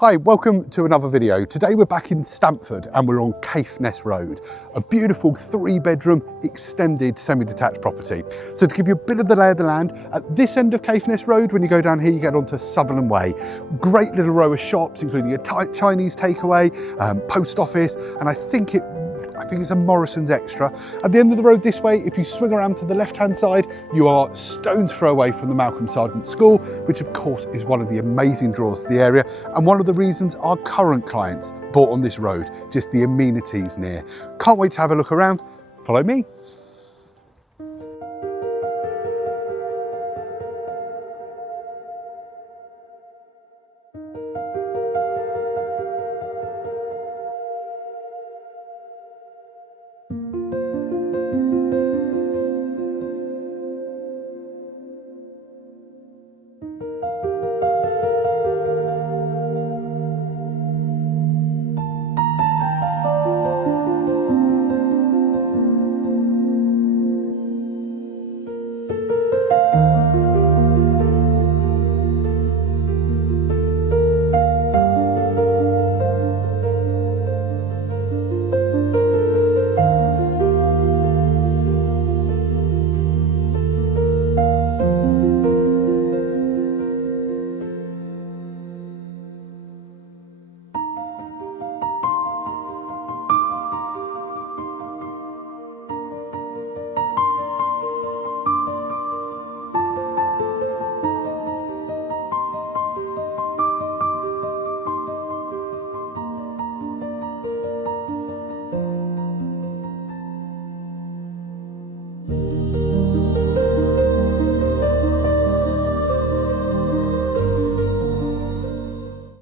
Hi, welcome to another video. Today we're back in Stamford and we're on Caithness Road, a beautiful 3-bedroom extended semi-detached property. So to give you a bit of the lay of the land, at this end of Caithness Road, when you go down here, you get onto Sutherland Way. Great little row of shops, including a Chinese takeaway, post office, and I think it's a Morrison's Extra. At the end of the road this way, if you swing around to the left-hand side, you are stone's throw away from the Malcolm Sargent School, which of course is one of the amazing draws to the area and one of the reasons our current clients bought on this road, just the amenities near. Can't wait to have a look around. Follow me.